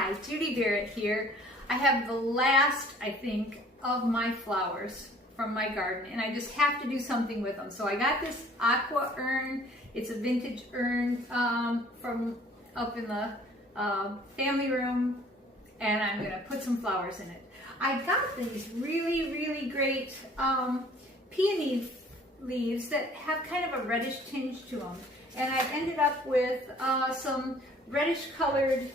Hi, Judy Barrett here. I have the last, I think, of my flowers from my garden, and I just have to do something with them. So I got this aqua urn. It's a vintage urn from up in the family room, and I'm gonna put some flowers in it. I got these really great peony leaves that have kind of a reddish tinge to them, and I ended up with some reddish colored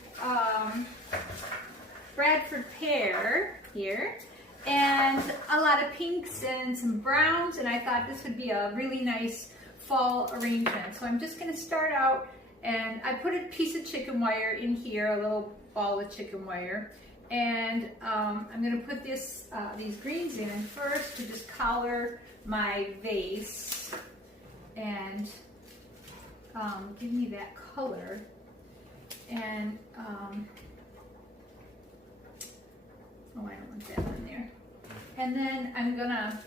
Bradford pear here, and a lot of pinks and some browns, and I thought this would be a really nice fall arrangement. So I'm just going to start out, and I put a piece of chicken wire in here, a little ball of chicken wire, and I'm going to put these greens in first to just color my vase and give me that color. And oh, I don't want that on there. And then I'm gonna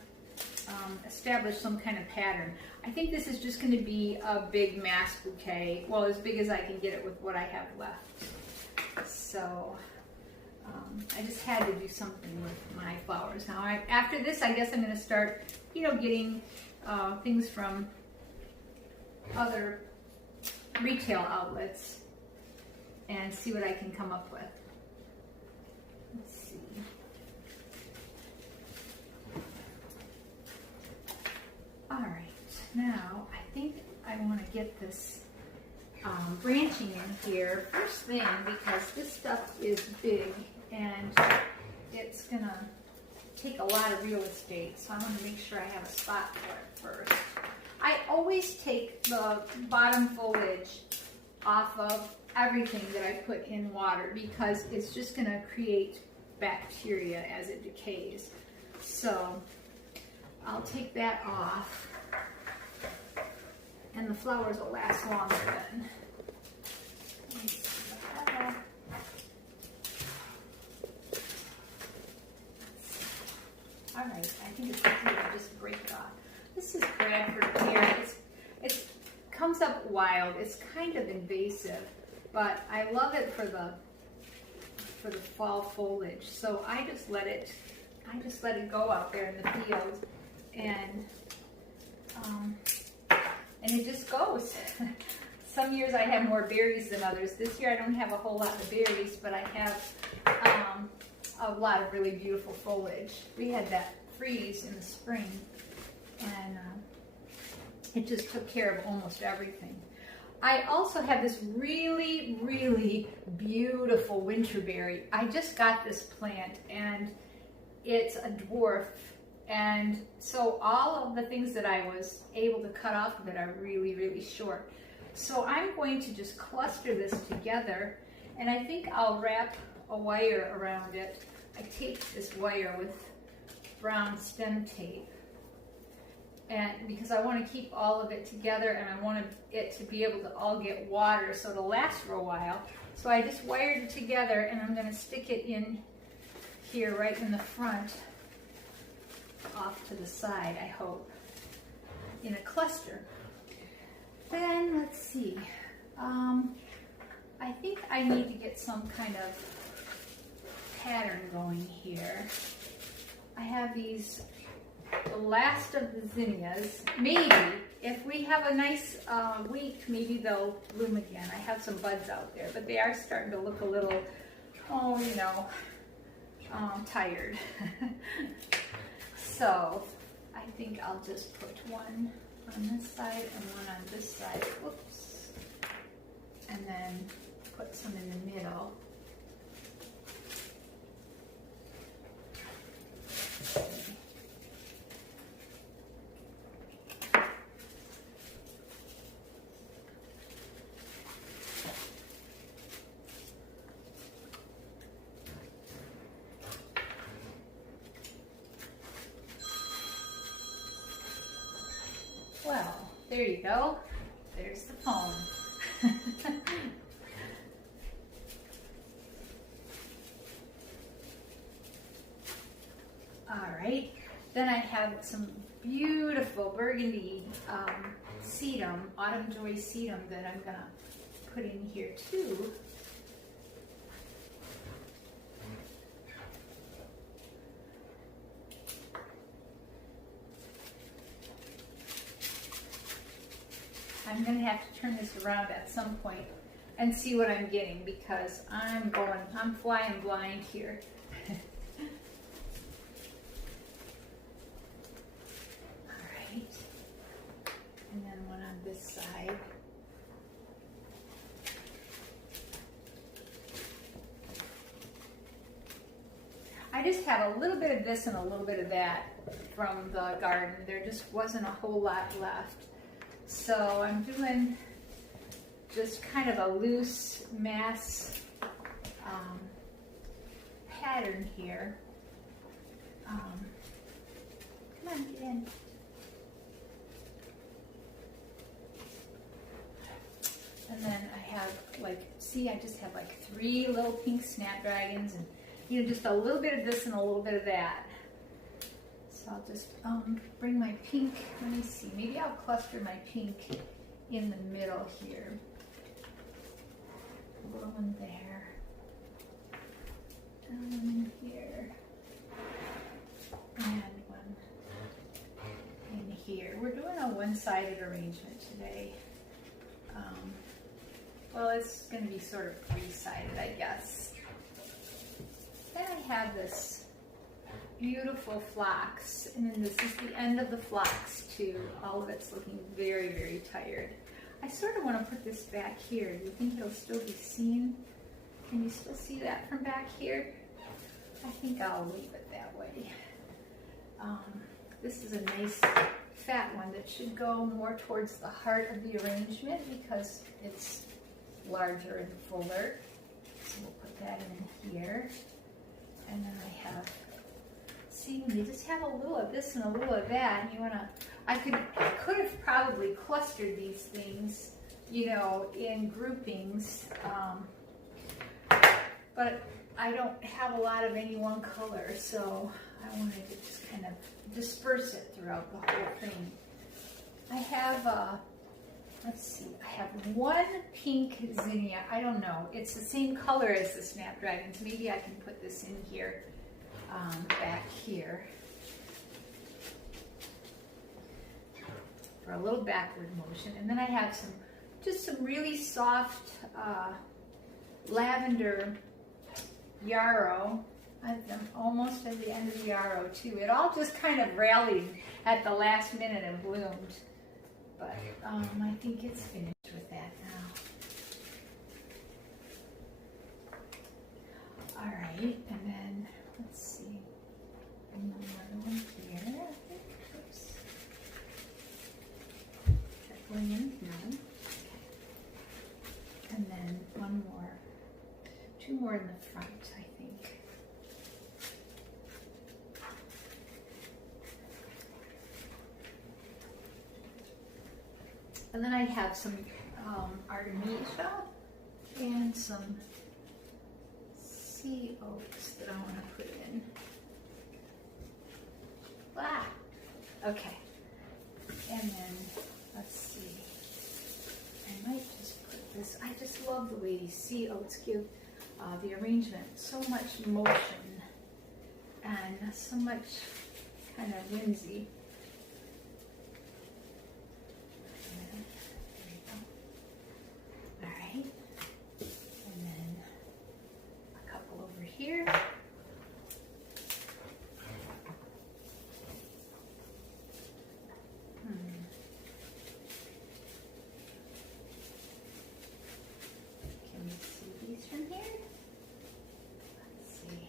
establish some kind of pattern. I think this is just gonna be a big mass bouquet, well, as big as I can get it with what I have left. So I just had to do something with my flowers. Now, after this, I guess I'm gonna start, getting things from other retail outlets and see what I can come up with. Let's see. All right, now I think I want to get this branching in here first thing, because this stuff is big and it's gonna take a lot of real estate, so I want to make sure I have a spot for it first. I always take the bottom foliage off of everything that I put in water, because it's just going to create bacteria as it decays. So I'll take that off, and the flowers will last longer then. All right, I think it's easy to just break it off. This is Bradford pear. It comes up wild. It's kind of invasive, but I love it for the fall foliage. So I just let it go out there in the field, and it just goes. Some years I have more berries than others. This year I don't have a whole lot of berries, but I have a lot of really beautiful foliage. We had that freeze in the spring, and it just took care of almost everything. I also have this really beautiful winterberry. I just got this plant, and it's a dwarf, and so all of the things that I was able to cut off of it are really short. So I'm going to just cluster this together, and I think I'll wrap a wire around it. I taped this wire with brown stem tape, and because I want to keep all of it together, and I want it to be able to all get water so it'll last for a while. So I just wired it together, and I'm going to stick it in here right in the front, off to the side, I hope, in a cluster. Then let's see, I think I need to get some kind of pattern going here. I have these, the last of the zinnias. Maybe, if we have a nice week, maybe they'll bloom again. I have some buds out there, but they are starting to look a little, tired. So I think I'll just put one on this side and one on this side. Whoops. And then put some in the middle. Well, there you go. There's the phone. All right. Then I have some beautiful burgundy sedum, autumn joy sedum, that I'm gonna put in here too. I'm gonna have to turn this around at some point and see what I'm getting, because I'm flying blind here. All right, and then one on this side. I just have a little bit of this and a little bit of that from the garden. There just wasn't a whole lot left. So I'm doing just kind of a loose mass pattern here. Come on, get in. And then I have like, see, I just have like 3 little pink snapdragons, and you know, just a little bit of this and a little bit of that. So I'll just bring my pink, let me see, maybe I'll cluster my pink in the middle here. A little one there, and one here, and one in here. We're doing a one-sided arrangement today. Well, it's going to be sort of 3-sided, I guess. Then I have this beautiful phlox, and then this is the end of the phlox too. All of it's looking very, very tired. I sort of want to put this back here. Do you think it'll still be seen? Can you still see that from back here? I think I'll leave it that way. This is a nice fat one that should go more towards the heart of the arrangement because it's larger and fuller. So we'll put that in here. And then I have, see, when you just have a little of this and a little of that, and you wanna, I could have probably clustered these things, you know, in groupings, but I don't have a lot of any one color, so I wanted to just kind of disperse it throughout the whole thing. I have, let's see, I have one pink zinnia. I don't know. It's the same color as the snapdragons. Maybe I can put this in here, back here, for a little backward motion. And then I have just some really soft lavender yarrow. I'm almost at the end of the yarrow too. It all just kind of rallied at the last minute and bloomed. But I think it's finished with that now. All right, and then let's see, another one here. Oops. Is that going in? No. Okay. And then one more, 2 more in the front, I think. And then I have some artemisia and some sea oats that I want to put in. Ah, okay. And then, let's see, I might just put this, I just love the way these sea oats give the arrangement so much motion and so much kind of whimsy. Here. Can you see these from here? Let's see.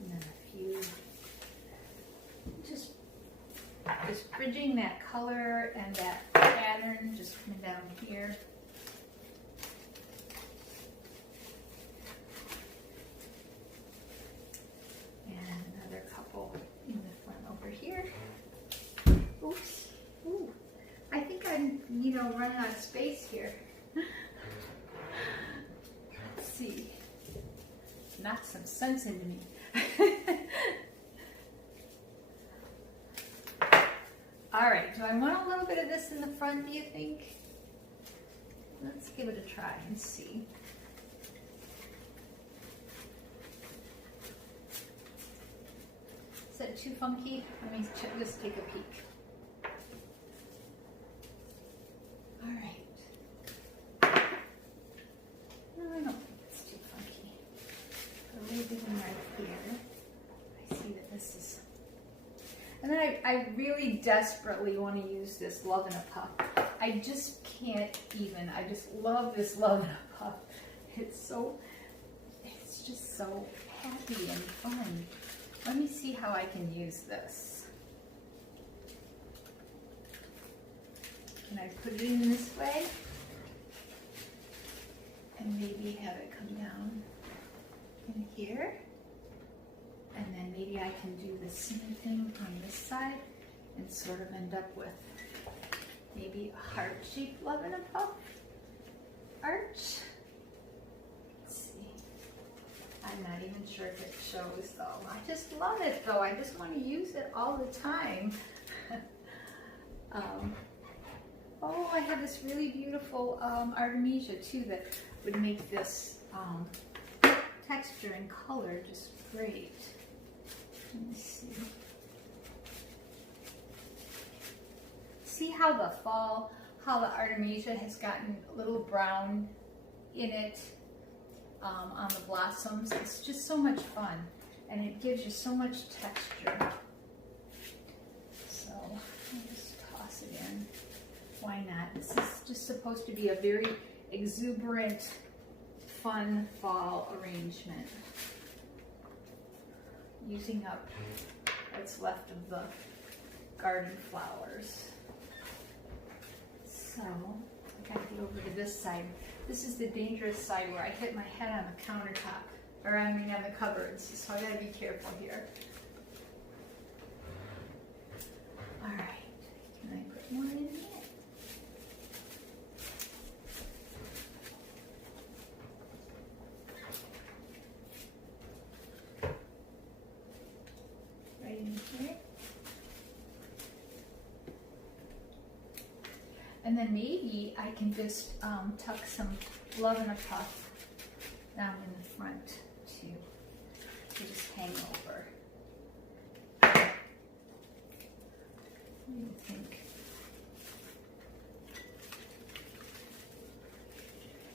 And then a few. Just bridging that color and that pattern, just coming down here. In the front over here. Oops. Ooh. I think I'm, you know, running out of space here. Let's see. Knock some sense into me. All right. Do I want a little bit of this in the front, do you think? Let's give it a try and see. Is that too funky? Let me just take a peek. I really desperately want to use this Love in a Puff. I just can't even. I just love this Love in a Puff. It's just so happy and fun. Let me see how I can use this. Can I put it in this way? And maybe have it come down in here. And then maybe I can do the same thing on this side and sort of end up with maybe a heart-shaped Love in a Puff arch. Let's see. I'm not even sure if it shows though. I just love it though. I just want to use it all the time. Oh, I have this really beautiful artemisia too that would make this texture and color just great. Let me see. See how the artemisia has gotten a little brown in it on the blossoms. It's just so much fun and it gives you so much texture. So I'll just toss it in. Why not? This is just supposed to be a very exuberant, fun fall arrangement. Using up what's left of the garden flowers. So I gotta get over to this side. This is the dangerous side where I hit my head on the countertop, or I mean on the cupboards, so I gotta be careful here. All right, can I put more in here? Right in here. And then maybe I can just tuck some Love in a Puff down in the front too, to just hang over. What do you think?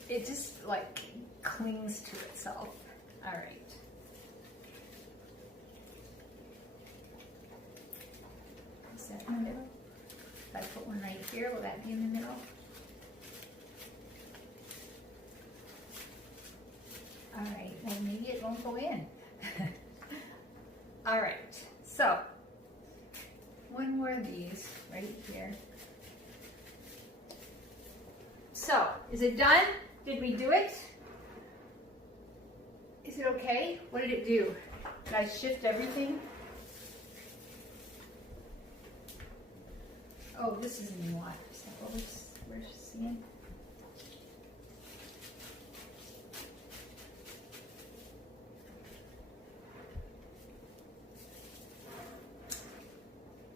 It just like clings to itself. All right. Is that in the middle? If I put one right here, will that be in the middle? All right, well maybe it won't go in. All right, so one more of these right here. So, is it done? Did we do it? Is it okay? What did it do? Did I shift everything? Oh, this is in water. Is that what we're seeing?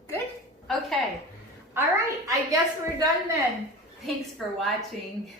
Good? Okay. All right. I guess we're done then. Thanks for watching.